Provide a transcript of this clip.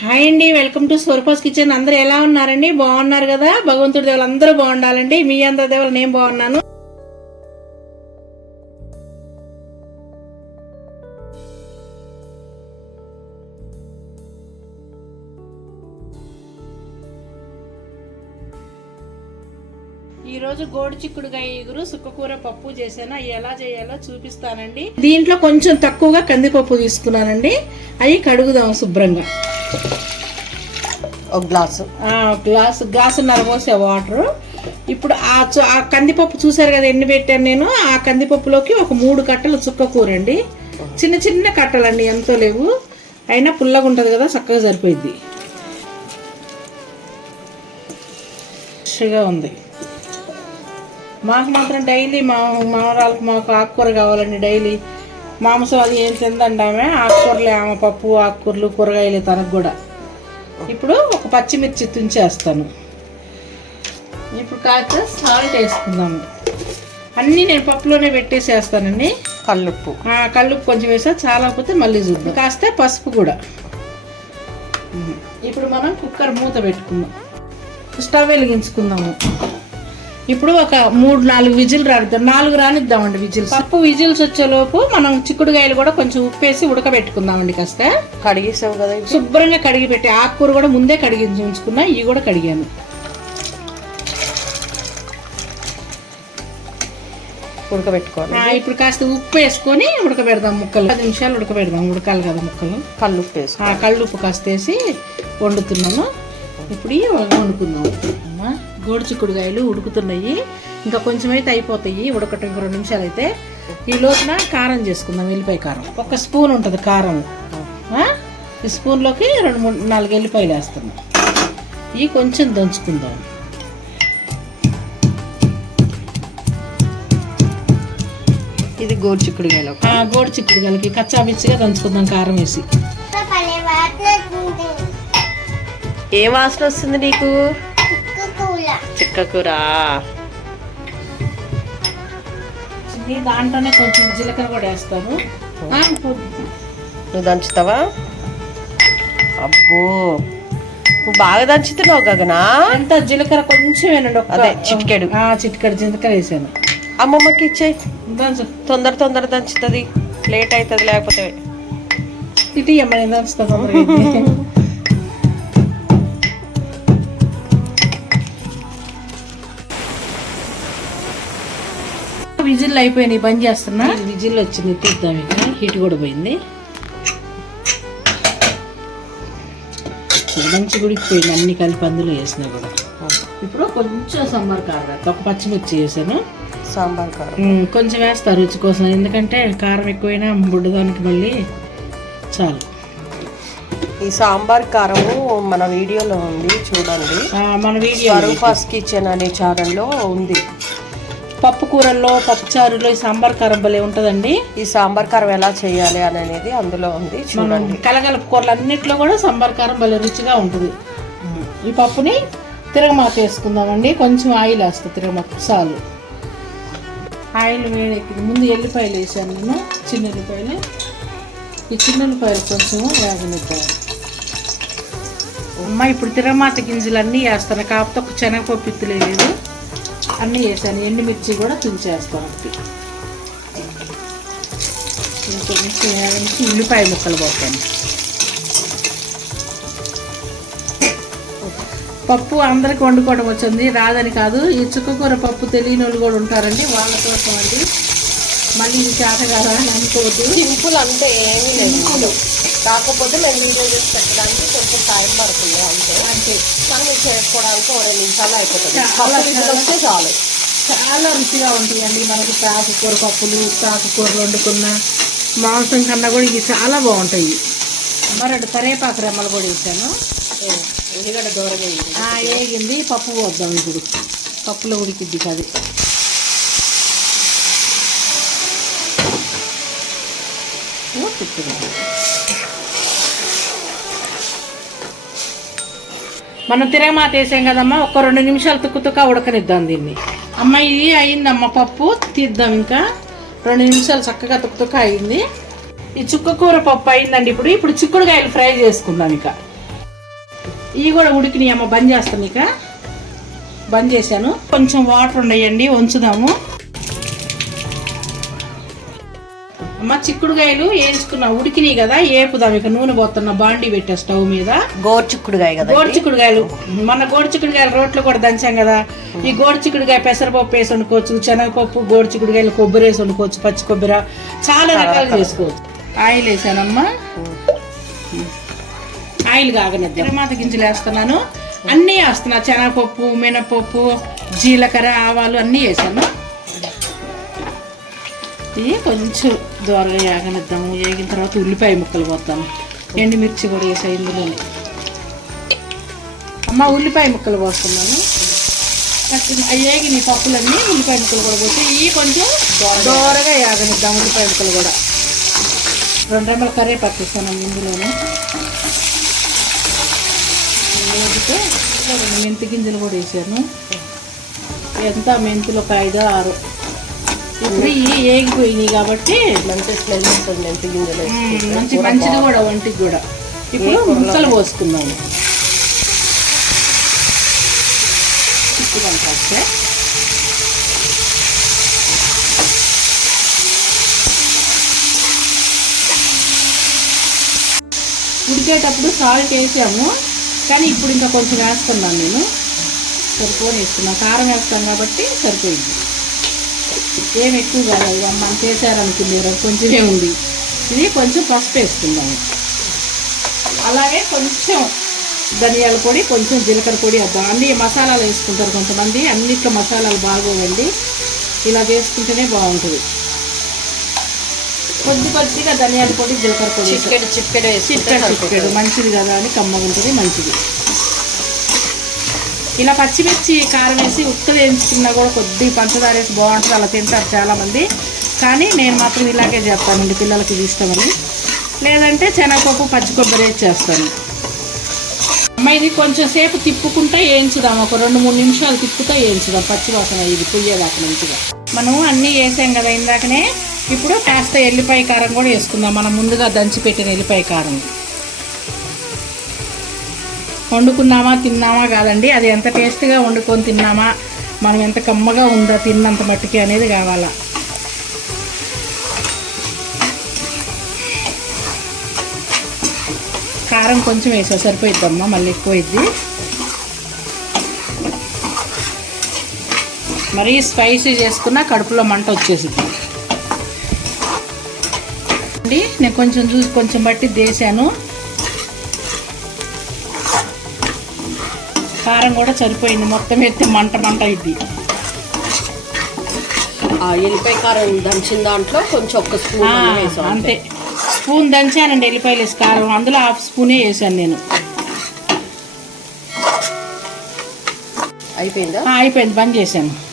Hi అండి welcome to సూర్పాస్ kitchen. అందరూ ఎలా ఉన్నారండి? బాగున్నారు కదా? భగవంతుడి దేవులు అందరూ బాగుండాలండి. మీ అందరి దేవులు నేను బాగున్నాను. ఈరోజు గోడు చిక్కుడుగా ఎగురు సుక్కకూర పప్పు చేశాను. అవి ఎలా చేయాలో చూపిస్తానండి. దీంట్లో కొంచెం తక్కువగా కందిపప్పు తీసుకున్నానండి. అవి కడుగుదాం శుభ్రంగా. ఒక గ్లాసు. గ్లాసు గ్లాసున్నర పోసే వాటర్. ఇప్పుడు ఆ ఆ కందిపప్పు చూసారు కదా ఎన్ని పెట్టాను నేను? ఆ కందిపప్పులోకి ఒక మూడు కట్టలు చుక్క కూరండి. చిన్న చిన్న కట్టలండి ఎంతో లేవు. అయినా పుల్లగా ఉంటుంది కదా చక్కగా సరిపోయింది ఫ్రెష్గా ఉంది. మాకు మాత్రం డైలీ మా మామరాలకు మాకు ఆకుకూర కావాలండి డైలీ. మాంసం అది ఏం తిందండామే ఆకుకూరలే ఆమె పప్పు ఆకుకూరలు కూరగాయలు తనకు కూడా. ఇప్పుడు ఒక పచ్చిమిర్చి తుంచేస్తాను. ఇప్పుడు కాస్త సాల్ట్ వేసుకుందాము అన్నీ నేను పప్పులోనే పెట్టేసేస్తానండి. కల్లుప్పు. ఆ, కల్లుప్పు కొంచెం వేసా చాలా పోతే మళ్ళీ చూద్దాం. కాస్త పసుపు కూడా. ఇప్పుడు మనం కుక్కర్ మూత పెట్టుకుందాం. స్టవ్ వెలిగించుకుందాము. ఇప్పుడు ఒక మూడు నాలుగు విజిల్ రానిద్దాం. నాలుగు రానిద్దామండి విజిల్స్. పప్పు విజిల్స్ వచ్చేలోపు మనం చిక్కుడుగాయలు కూడా కొంచెం ఉప్పేసి ఉడకబెట్టుకుందామండి కాస్త. కడిగేసావు కదా శుభ్రంగా కడిగి పెట్టి ఆకుకూర కూడా ముందే కడిగి ఉంచుకున్నా ఇవి కూడా కడిగాను. ఉడకబెట్టుకోవాలి. ఇప్పుడు కాస్త ఉప్పు వేసుకొని ఉడకబెడదాం ముక్కలు. పది నిమిషాలు ఉడకబెడదాం ఉడకాలి కదా ముక్కలు. కల్లుప్పు వేసుకో ఆ కళ్ళుప్పు కాస్త వేసి వండుతున్నాము ఇప్పుడు వండుకుందాం. అమ్మా. గోడు చిక్కుడుకాయలు ఉడుకుతున్నాయి. ఇంకా కొంచెం అయితే అయిపోతాయి. ఉడకటం ఇంకో రెండు నిమిషాలు అయితే. ఈ లోపున కారం చేసుకుందాం వెల్లిపాయ కారం. ఒక స్పూన్ ఉంటుంది కారం. ఆ? ఈ స్పూన్లోకి రెండు మూడు నాలుగు ఎల్లిపాయలు వేస్తున్నాం. ఇవి కొంచెం దంచుకుందాం. ఇది గోరు చిక్కుడుకాయలు. ఆ గోడు చిక్కుడుకాయలకి కచ్చా పిచ్చిగా దంచుకుందాం కారం వేసి. ఏ వాసన వస్తుంది నీకు? ఈ దాంట్లోనే కొంచెం జీలకర్ర కూడా వేస్తాను. నువ్వు దంచుతావా? అబ్బో. నువ్వు బాగా దంచుతున్నావు గగనా? ఎంత జీలకర్ర కొంచెం వేనండి అదే, చిటికెడు. ఆ, చిటికెడు జీలకర్ర వేసాను. అమ్మమ్మకి ఇచ్చే దంచు. తొందర తొందర దంచుతుంది. లేట్ అవుతుంది లేకపోతే ఇటు అమ్మ నేను విజిల్ అయిపోయినాయి బంద్ చేస్తున్నా. విజిల్ వచ్చింది తీద్దాం ఇక. హీట్ కూడా పోయింది. మంచి ఉడికిపోయింది అన్ని కలిపి అందులో వేసినా కూడా. ఇప్పుడు కొంచెం సమ్మర్ కారం. ఒక పచ్చిమిర్చి వేసాను. సాంబార్ కారం. కొంచెం వేస్తా రుచి కోసం ఎందుకంటే కారం ఎక్కువైనా బుడ్డదానికి మళ్ళీ చాలు. ఈ సాంబార్ కారము మన వీడియోలో ఉంది చూడండి. మన వీడియో కిచెన్ అనే ఛానల్లో ఉంది. పప్పు కూరల్లో పప్పు చారులో ఈ సాంబార్ కారం భలే ఉంటుందండి. ఈ సాంబార్ కారం ఎలా చేయాలి అని అనేది అందులో ఉంది చూడండి. కలగలపు కూరలు అన్నిట్లో కూడా సాంబార్ కారం భలే రుచిగా ఉంటుంది. ఈ పప్పుని తిరగమాత వేసుకుందామండి. కొంచెం ఆయిల్ వేస్తా తిరగమాత చాలు. ఆయిల్ వేడెక్కింది. ముందు ఎల్లిపాయలు వేసాను నేను చిన్న ఎల్లిపాయలు. ఈ చిన్న ఉల్లిపాయలు కొంచెం వేగనిద్దాం. అమ్మ ఇప్పుడు తిరగమాత గింజలు అన్నీ వేస్తాను. కాకపోతే ఒక శనగపప్పు ఇత్తులు లేదు. అన్నీ వేసాను. ఎండుమిర్చి కూడా తుంచేస్తాను. ఒకటి కొంచెం వేగనిచ్చి ఉల్లిపాయ ముక్కలు పోతాను పప్పు అందరికి వండుకోవడం వచ్చింది. రాదని కాదు ఈ చుక్కకూర పప్పు తెలియని వాళ్ళు కూడా ఉంటారండి. వాళ్ళ కోసం అండి మళ్ళీ ఇది చేత కాదా అని అనుకోవద్దు. సింపుల్ అంతే ఏమీ లేదు. కాకపోతే మేము వీడియో చేసి పెట్టడానికి కొంచెం టైం పడుతుంది అంతే. అంతే. కానీ మీరు చేసుకోవడానికి ఒక రెండు నిమిషాలు అయిపోతుంది. వస్తే చాలు. చాలా రుచిగా ఉంటాయండి మనకి ఆకుకూర పప్పులు ఆకుకూరలు వండుకున్న మాంసం కన్నా కూడా ఇవి చాలా బాగుంటాయి. మరి రెండు కరేపాకు రెమ్మలు కూడా వేసాను. ఉల్లిగడ్డ దూరంగా వేగింది. పప్పు పోద్దాం ఇప్పుడు. పప్పులో ఉడికిద్ది కాదు మనం తిరగమాత వేసాం కదమ్మా ఒక రెండు నిమిషాలు తుక్కు తుక్క ఉడకనిద్దాం దీన్ని. అమ్మ ఇది అయిందమ్మ పప్పు తీద్దాం ఇంకా. రెండు నిమిషాలు చక్కగా తుక్కు తుక్క అయింది. ఈ చుక్క కూర పప్పు అయిందండి ఇప్పుడు. ఇప్పుడు చిక్కుడుకాయలు ఫ్రై చేసుకుందాం ఇక. ఇవి కూడా ఉడికినాయి అమ్మ బంద్ చేస్తాను ఇక. బంద్ చేశాను. కొంచెం వాటర్ ఉన్నాయండి ఉంచుదాము అమ్మ చిక్కుడుకాయలు వేయించుకున్నా ఉడికినాయి కదా ఏపుదాం ఇక నూనె పోతున్నా బాండి పెట్టా స్టవ్ మీద. గోర్చుక్కుడుగాయ కదా గోడు చిక్కుడుకాయలు. మన గోడు చిక్కుడుకాయలు రోట్లో కూడా దంచాం కదా. ఈ గోడు చిక్కుడుకాయ పెసరపప్పు వేసి వండుకోవచ్చు శనగపప్పు గోడు చిక్కుడుకాయలు కొబ్బరి వేసి వండుకోవచ్చు పచ్చి కొబ్బరి. చాలా రకాలు. చేసుకోవచ్చు. ఆయిల్ వేసానమ్మా. ఆయిల్ కాగనిద్దాం. తిరుమాత గింజలు వేస్తున్నాను. అన్నీ వేస్తున్నా. శనగపప్పు మినపప్పు జీలకర్ర ఆవాలు అన్నీ వేసాను. ఇది కొంచెం దూరగా వేగనిద్దాము వేగిన తర్వాత ఉల్లిపాయ ముక్కలు పోతాము ఎండుమిర్చి కూడా వేసా ఇందులోనే అమ్మ ఉల్లిపాయ ముక్కలు పోస్తున్నాను వేగిన నీ పప్పులన్నీ ఉల్లిపాయ ముక్కలు కూడా పోతే ఇవి కొంచెం దూరగా వేగనిద్దాం ఉల్లిపాయ ముక్కలు కూడా. రెండు రెమ్మల కర్రీ పట్టిస్తాను ఇందులోనే. వేగితే రెండు మెంతి గింజలు కూడా వేసాను. ఎంత? మెంతులు ఒక ఐదు ఆరు. ఇప్పుడు ఇవి ఏగిపోయినాయి కాబట్టి మంచి స్మెల్ వస్తుంది మెంతి గింజలు మంచి మంచిది కూడా ఒంటికి కూడా. ఇప్పుడు ముక్కలు పోసుకుందాము. తిప్పుదాం కాస్త ఉడికేటప్పుడు సాల్ట్ వేసాము. కానీ ఇప్పుడు ఇంకా కొంచెం వేస్తున్నాను నేను. సరిపోని వేస్తున్నాను కారం వేస్తాను కాబట్టి సరిపోయింది. ఏం ఎక్కువ కాదు. ఇక మనం చేశారనుకునేరు కొంచెమే ఉంది. ఇది కొంచెం పసుపు వేసుకుందాము. అలాగే కొంచెం ధనియాల పొడి కొంచెం జీలకర్ర పొడి అబ్బా అన్ని మసాలాలు వేసుకుంటారు కొంతమంది. అన్నిట్లో మసాలాలు బాగోవండి. ఇలా చేసుకుంటేనే బాగుంటుంది. కొద్ది కొద్దిగా ధనియాల పొడి జీలకర్ర పొడి చిక్కడు చిక్కడు చిక్కడు చిక్కడు. మంచిది కదా అని కమ్మగా ఉంటుంది మంచిది. ఇలా పచ్చిమిర్చి కారం వేసి ఉత్తది వేయించుకున్నా కూడా కొద్దిగా పంచదార వేసి బాగుంటుంది అలా తింటారు చాలామంది. కానీ నేను మాత్రం ఇలాగే చేస్తానండి పిల్లలకి ఇష్టమని లేదంటే శనగపప్పు పచ్చి కొబ్బరి వేసి చేస్తాను. అమ్మ ఇది కొంచెం సేపు తిప్పుకుంటే వేయించుదాం. ఒక రెండు మూడు నిమిషాలు తిప్పుతా వేయించుదాం. పచ్చి వాసన ఇది పుయ్యేదాకా మంచిగా. మనం అన్నీ వేసాం కదా ఇందాకనే. ఇప్పుడు కాస్త ఎల్లిపాయ కారం కూడా వేసుకుందాం. మనం ముందుగా దంచి పెట్టిన ఎల్లిపాయ కారం. వండుకున్నామా తిన్నామా కాదండి. అది ఎంత టేస్ట్గా వండుకొని తిన్నామా మనం ఎంత కమ్మగా ఉందో తిన్నంత మట్టుకి అనేది కావాలా. కారం కొంచెం వేసా సరిపోయిద్దమ్మా మళ్ళీ ఎక్కువైద్ది. మరీ స్పైసీ చేసుకున్న కడుపులో మంట వచ్చేసింది అండి నేను కొంచెం చూసి కొంచెం బట్టి దేశాను. కారం కూడా సరిపోయింది. మొత్తం ఎత్తి మంట మంట ఆ ఎల్లిపాయ కారం దంచిన దాంట్లో కొంచెం ఒక్క స్పూన్ వేసాం అంతే. స్పూన్ దంచానండి ఎల్లిపాయలు వేసి కారం. అందులో హాఫ్ స్పూనే వేసాను నేను. అయిపోయిందా? అయిపోయింది. బంద్ చేశాను.